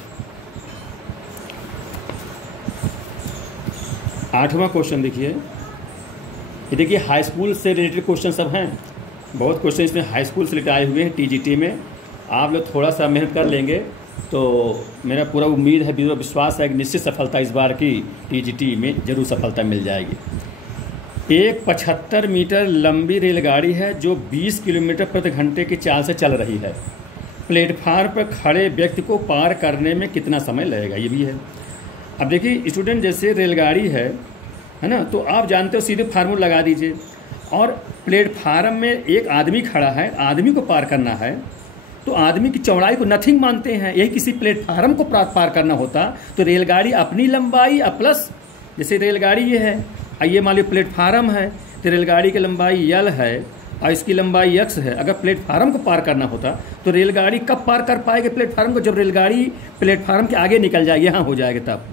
8वां क्वेश्चन देखिए। ये देखिए हाई स्कूल से रिलेटेड क्वेश्चन सब हैं, बहुत क्वेश्चन इसमें हाई स्कूल से रिलेटेड आए हुए हैं टीजीटी में। आप लोग थोड़ा सा मेहनत कर लेंगे तो मेरा पूरा उम्मीद है, विश्वास है कि निश्चित सफलता इस बार की टीजीटी में जरूर सफलता मिल जाएगी। एक 75 मीटर लंबी रेलगाड़ी है जो 20 किलोमीटर प्रति घंटे की चाल से चल रही है। प्लेटफार्म पर खड़े व्यक्ति को पार करने में कितना समय लगेगा, ये भी है। अब देखिए स्टूडेंट, जैसे रेलगाड़ी है ना, तो आप जानते हो सीधे फार्मूला लगा दीजिए, और प्लेटफार्म में एक आदमी खड़ा है, आदमी को पार करना है, तो आदमी की चौड़ाई को नथिंग मानते हैं। यही किसी प्लेटफार्म को पार करना होता तो रेलगाड़ी अपनी लंबाई प्लस, जैसे रेलगाड़ी ये है, ये मान लो प्लेटफार्म है, तो रेलगाड़ी की लंबाई यल है और इसकी लंबाई x है। अगर प्लेटफार्म को पार करना होता तो रेलगाड़ी कब पार कर पाएगी प्लेटफार्म को, जब रेलगाड़ी प्लेटफार्म के आगे निकल जाएगी, यहाँ हो जाएगा तब।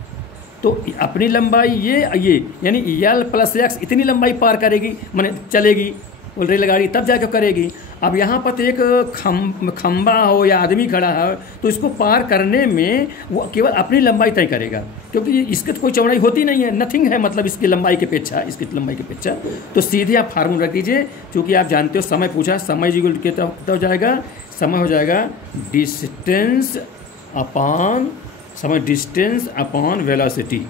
तो अपनी लंबाई ये यानी यल प्लस x इतनी लंबाई पार करेगी, माने चलेगी वो रेलगाड़ी, तब जाकर करेगी। अब यहाँ पर तो एक खंबा हो या आदमी खड़ा है, तो इसको पार करने में वो केवल अपनी लंबाई तय करेगा, क्योंकि इसकी तो कोई चौड़ाई होती नहीं है, नथिंग है, मतलब इसकी लंबाई की अपेक्षा, इसकी लंबाई की अपेक्षा। तो सीधे आप फार्मूला रख दीजिए, क्योंकि आप जानते हो समय पूछा, समय जी कितना हो जाएगा, समय हो जाएगा डिस्टेंस अपॉन वेलोसिटी,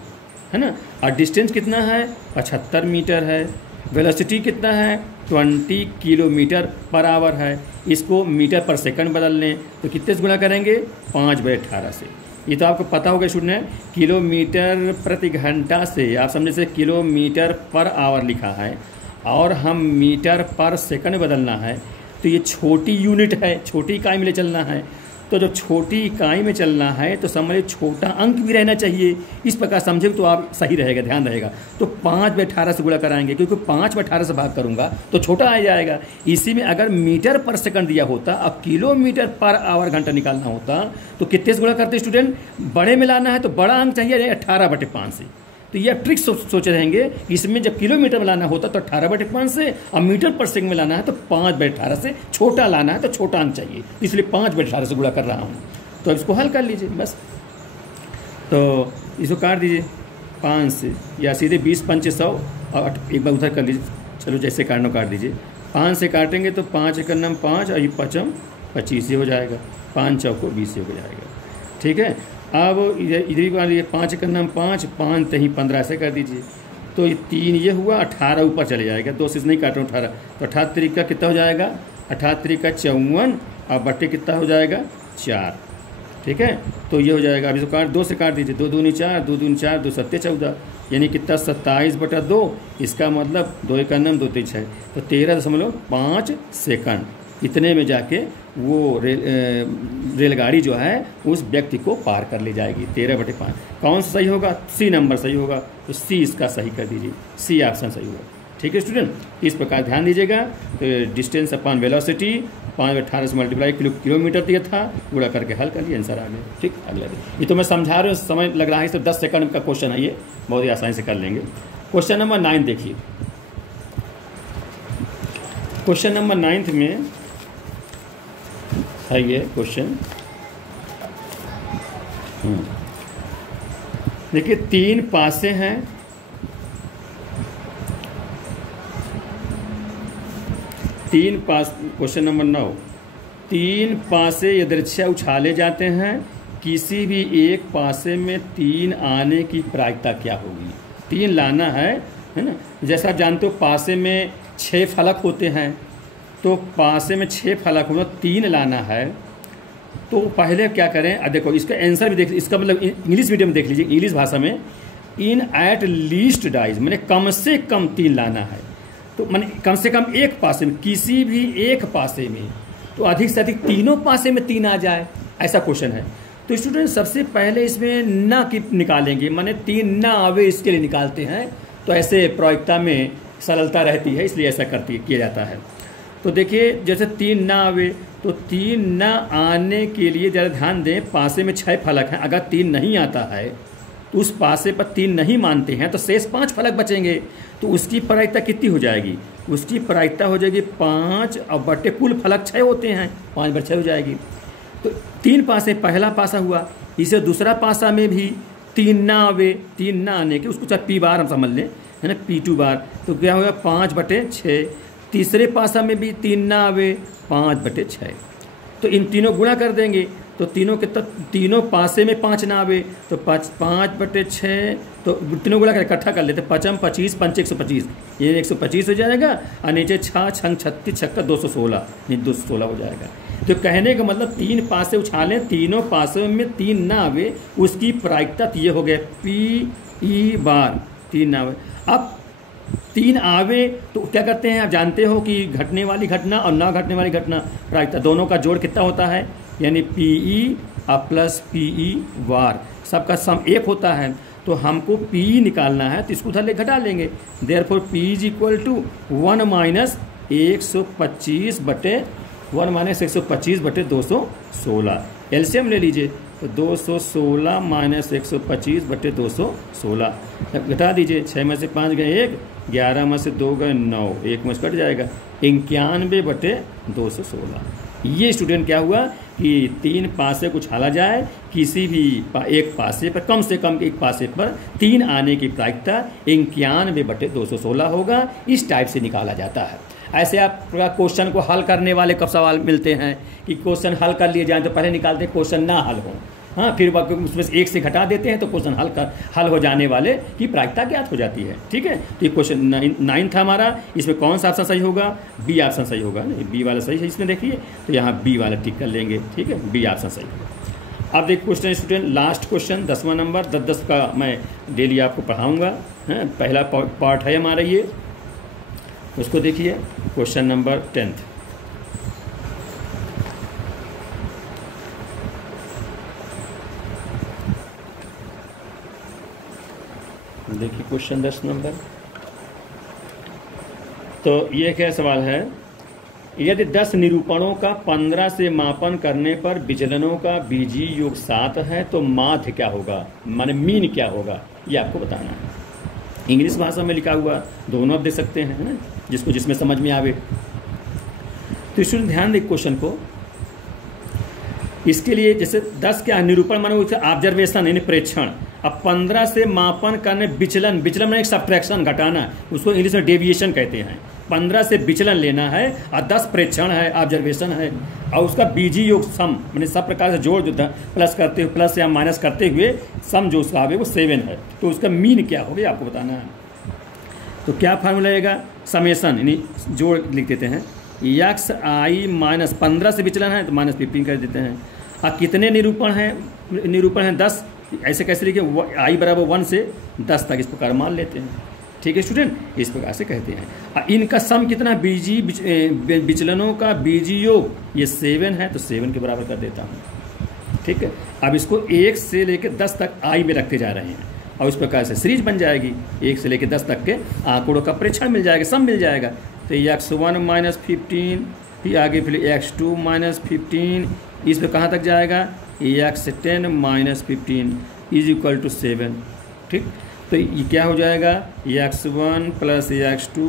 है ना। और डिस्टेंस कितना है, 75 मीटर है, वेलोसिटी कितना है, 20 किलोमीटर पर आवर है। इसको मीटर पर सेकंड बदल लें तो कितने से गुणा करेंगे, 5/18 से। ये तो आपको पता होगा स्टूडेंट, किलोमीटर प्रति घंटा से आप समझे से किलोमीटर पर आवर लिखा है, और हम मीटर पर सेकंड बदलना है, तो ये छोटी यूनिट है, छोटी इकाई में ले चलना है। तो जब छोटी इकाई में चलना है तो समझिए छोटा अंक भी रहना चाहिए। इस प्रकार समझे तो आप सही रहेगा, ध्यान रहेगा। तो 5/18 से गुणा कराएंगे, क्योंकि 5/18 से भाग करूंगा तो छोटा आ जाएगा। इसी में अगर मीटर पर सेकंड दिया होता, अब किलोमीटर पर आवर घंटा निकालना होता, तो कितने से गुणा करते स्टूडेंट, बड़े में लाना है तो बड़ा अंक चाहिए 18/5 से। तो ये ट्रिक सोचे रहेंगे, इसमें जब किलोमीटर में लाना होता तो 18/5 से, और मीटर पर सेकंड में लाना है तो 5/18 से, छोटा लाना है तो छोटा अंक चाहिए, इसलिए 5/18 से गुणा कर रहा हूँ। तो इसको हल कर लीजिए बस। तो इसको काट दीजिए 5 से, या सीधे 20 पंचे 100, और एक बार उधर कर लीजिए, चलो जैसे काटना काट दीजिए। 5 से काटेंगे तो 5 × 9 5, और ये 5 25 हो जाएगा, 5 चौको 20 हो जाएगा, ठीक है। अब इधर ही मान लीजिए 5 × 9 5, 5 तहीं 15 से कर दीजिए, तो ये 3 ये हुआ, 18 ऊपर चले जाएगा, 2 से नहीं काट रहा हूँ 18, तो 18 का कितना हो जाएगा, 18 का 54, और बट्टे कितना हो जाएगा 4, ठीक है। तो ये हो जाएगा, अभी तो काट 2 से काट दीजिए, 2 दूनी 4, 2 दूनी 4, 2 सत्ते 14, यानी कितना 27/2, इसका मतलब 2 × 9 2 3 6, तो 13.5 सेकंड, इतने में जाके वो रेलगाड़ी जो है उस व्यक्ति को पार कर ले जाएगी। 13/5 कौन सा सही होगा, सी नंबर सही होगा, तो सी इसका सही कर दीजिए, सी ऑप्शन सही होगा, ठीक है स्टूडेंट। इस प्रकार ध्यान दीजिएगा। तो डिस्टेंस अपॉन वेलोसिटी 5/18 से मल्टीप्लाई किलोमीटर दिया था, गुणा करके हल कर लिया, आंसर आ गया, ठीक। अगला ये तो मैं समझा रहा हूँ, समय लग रहा है, सिर्फ 10 सेकंड का क्वेश्चन है, ये बहुत ही आसानी से कर लेंगे। क्वेश्चन नंबर 9 देखिए। क्वेश्चन नंबर 9 में है ये क्वेश्चन, देखिए 3 पासे हैं, क्वेश्चन नंबर 9, 3 पासे यदृच्छा उछाले जाते हैं, किसी भी एक पासे में 3 आने की प्रायिकता क्या होगी। 3 लाना है ना, जैसा आप जानते हो पासे में 6 फलक होते हैं, तो पासे में 6 फलक होगा, 3 लाना है। तो पहले क्या करें, देखो इसका आंसर भी देख, इसका मतलब इंग्लिश मीडियम देख लीजिए, इंग्लिश भाषा में इन एट लीस्ट डाइज, मैंने कम से कम 3 लाना है, तो मैंने कम से कम एक पासे में, किसी भी एक पासे में, तो अधिक से अधिक तीनों पासे में 3 आ जाए, ऐसा क्वेश्चन है। तो स्टूडेंट सबसे पहले इसमें ना की निकालेंगे, माने 3 ना आवे इसके लिए निकालते हैं, तो ऐसे प्रायिकता में सरलता रहती है, इसलिए ऐसा किया जाता है। तो देखिए जैसे 3 ना आवे, तो 3 ना आने के लिए ज़रा ध्यान दें, पासे में 6 फलक हैं, अगर 3 नहीं आता है तो उस पासे पर 3 नहीं मानते हैं, तो शेष 5 फलक बचेंगे, तो उसकी प्रायिकता कितनी हो जाएगी, उसकी प्रायिकता हो जाएगी 5, और बटे कुल फलक 6 होते हैं, 5/6 हो जाएगी। तो 3 पासे, पहला पासा हुआ, इसे दूसरा पासा में भी 3 ना आवे, 3 ना आने के, उसको चाहे P बार हम समझ लें, है ना, P2 बार, तो क्या होगा 5/6। तीसरे पासा में भी 3 ना आवे, 5/6, तो इन तीनों गुणा कर देंगे, तो तीनों पासे में 5 ना आवे, तो 5/6, तो तीनों गुणा कर इकट्ठा कर लेते, 5 25 5 125, ये 125 हो जाएगा, और नीचे 6 6 36 6 216, 216 हो जाएगा। तो कहने का मतलब 3 पासे उछालें, तीनों पासों में 3 ना आवे, उसकी प्रायिकता ये हो गया PE बार 3 ना आवे। अब 3 आवे तो क्या करते हैं, आप जानते हो कि घटने वाली घटना और ना घटने वाली घटना प्रायिकता दोनों का जोड़ कितना होता है, यानी PE प्लस PE बार, सबका सम 1 होता है। तो हमको PE निकालना है तो इसको उधर ले घटा लेंगे। Therefore P is equal to 1 minus 125 बटे 216। एलसीएम ले लीजिए तो 216 माइनस 125 बटे 216 घटा दीजिए। 6 में से 5 गए 1, 11 में से 2 गए 9, 1 में से कट जाएगा 91 बटे 216। ये स्टूडेंट क्या हुआ कि 3 पासे को उछाला जाए, किसी भी एक पासे पर, कम से कम एक पासे पर 3 आने की प्रायिकता 91 बटे 216 होगा। इस टाइप से निकाला जाता है। ऐसे आप क्वेश्चन को हल करने वाले कब सवाल मिलते हैं कि क्वेश्चन हल कर लिए जाएं तो पहले निकालते हैं क्वेश्चन ना हल हो, हाँ, फिर उसमें से 1 से घटा देते हैं तो क्वेश्चन हल हो जाने वाले की प्रायिकता ज्ञात हो जाती है। ठीक है, तो ये क्वेश्चन 9 था हमारा। इसमें कौन सा ऑप्शन सही होगा, बी ऑप्शन सही होगा। बी वाला सही है इसमें, देखिए तो यहाँ बी वाला टिक कर लेंगे। ठीक है, बी ऑप्शन सही होगा। अब देखिए क्वेश्चन स्टूडेंट, लास्ट क्वेश्चन 10वां नंबर, 10 का मैं डेली आपको पढ़ाऊँगा। पहला पार्ट है हमारा ये, उसको देखिए। क्वेश्चन नंबर 10, देखिए क्वेश्चन 10 नंबर। तो ये क्या सवाल है, यदि 10 निरूपणों का 15 से मापन करने पर विचलनों का बीजीय योग 7 है तो माध्य क्या होगा, माने मीन क्या होगा, ये आपको बताना है। इंग्लिश भाषा में लिखा हुआ, दोनों आप दे सकते हैं, है ना, जिसको जिसमें समझ में आवे। तो स्टूडेंट ध्यान दें क्वेश्चन को। इसके लिए जैसे 10 क्या निरूपण माने उसे ऑब्जर्वेशन यानी प्रेक्षण। अब 15 से मापन करने विचलन माने एक सब्ट्रैक्शन घटाना, उसको इंग्लिश में डेविएशन कहते हैं। 15 से विचलन लेना है और 10 प्रेक्षण है, ऑब्जर्वेशन है, और उसका बीजीय योग सम मैंने सब प्रकार से जोड़ जो था प्लस करते हुए, प्लस या माइनस करते हुए सम जो उसका आवे वो 7 है। तो उसका मीन क्या होगा आपको बताना है। तो क्या फार्मूला रहेगा, समेसन यानी जोड़ लिख देते हैं, एक्स आई माइनस 15 से विचलन है तो माइनस 15 कर देते हैं। और कितने निरूपण हैं 10, ऐसे कैसे लिखे, आई बराबर 1 से 10 तक इस प्रकार मान लेते हैं। ठीक है स्टूडेंट, इस प्रकार से कहते हैं। और इनका सम कितना, विचलनों का बीजीय योग ये 7 है तो 7 के बराबर कर देता हूँ। ठीक है, अब इसको 1 से लेकर 10 तक आई में रखते जा रहे हैं और इस प्रकार से सीरीज बन जाएगी। 1 से लेकर 10 तक के आंकड़ों का प्रेक्षण मिल जाएगा, सम मिल जाएगा। तो x1 माइनस 15, फिर आगे फिर x2 माइनस 15, इस पर कहाँ तक जाएगा, x10 minus 15 is equal to 7। ठीक, तो ये क्या हो जाएगा, x1 प्लस x2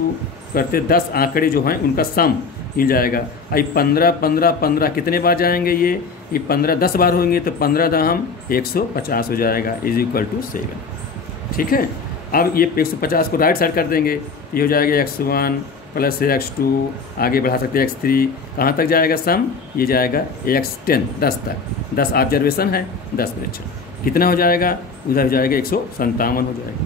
करते 10 आंकड़े जो हैं उनका सम मिल जाएगा। आई 15 15 15 कितने बार जाएंगे, ये 15 10 बार होंगे तो 15 दाम 150 हो जाएगा इज इक्वल टू 7। ठीक है, अब ये 150 को राइट साइड कर देंगे, ये हो जाएगा x1 प्लस x2, आगे बढ़ा सकते हैं x3, कहाँ तक जाएगा सम, ये जाएगा x10 10 तक, 10 ऑब्जर्वेशन है 10 प्रेक्षण, कितना हो जाएगा, उधर हो जाएगा 157 हो जाएगा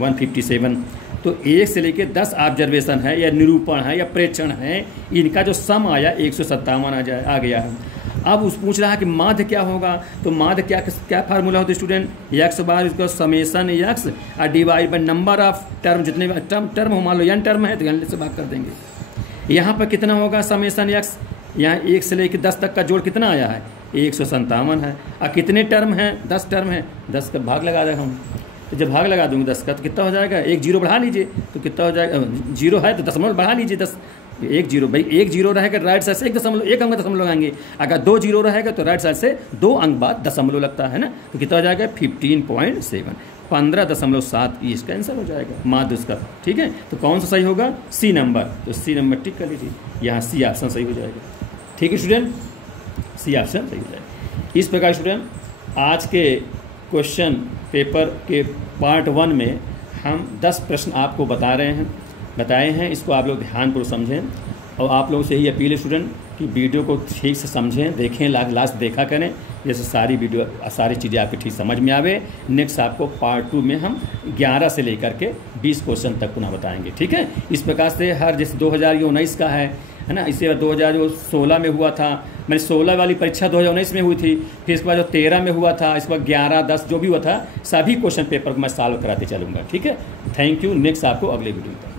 157। तो 1 से लेकर 10 ऑब्जर्वेशन है या निरूपण है या प्रेक्षण है, इनका जो सम आया 157 आ गया है। अब उस पूछ रहा है कि माध्य क्या होगा, तो माध्य क्या फार्मूला होता है स्टूडेंट, एक्स बार इसको समेसन एक्स और divide by number of term, जितने टर्म हो, मान लो n टर्म है तो n से भाग कर देंगे। यहाँ पर कितना होगा समेसन एक्स, यहाँ 1 से लेकर 10 तक का जोड़ कितना आया है 157 है, और कितने टर्म हैं 10 टर्म है, 10 का भाग लगा दें हम, तो जब भाग लगा दूँगी 10 का तो कितना हो जाएगा, 1 जीरो बढ़ा लीजिए तो कितना हो जाएगा, जीरो है तो दशमलव बढ़ा लीजिए 10, 1 जीरो, भाई 1 जीरो रहेगा राइट साइड से 1 अंक दशमलव लगाएंगे, अगर 2 जीरो रहेगा तो राइट साइड से 2 अंक बाद दशमलव लगता है ना, तो कितना हो जाएगा 15.7, 15.7 इसका आंसर हो जाएगा माध्य उसका। ठीक है, तो कौन सा सही होगा, सी नंबर, तो सी नंबर टिक कर लीजिए, यहाँ सी ऑप्शन सही हो जाएगा। ठीक है स्टूडेंट, सी ऑप्शन सही हो जाएगा। इस प्रकार स्टूडेंट आज के क्वेश्चन पेपर के पार्ट 1 में हम 10 प्रश्न आपको बताए हैं, इसको आप लोग ध्यानपूर्वक समझें, और आप लोगों से यही अपील है स्टूडेंट कि वीडियो को ठीक से समझें, देखें, लास्ट देखा करें, जैसे सारी चीज़ें आपकी ठीक समझ में आवे। नेक्स्ट आपको पार्ट 2 में हम 11 से लेकर के 20 क्वेश्चन तक पुनः बताएंगे। ठीक है, इस प्रकार से हर जैसे 2019 का है ना, इससे 2016 में हुआ था मैंने 16 वाली परीक्षा 2019 में हुई थी, फिर इसके बाद जो 13 में हुआ था, इसके बाद 11, 10 जो भी हुआ था, सभी क्वेश्चन पेपर को मैं सॉल्व कराते चलूँगा। ठीक है, थैंक यू। नेक्स्ट आपको अगले वीडियो में।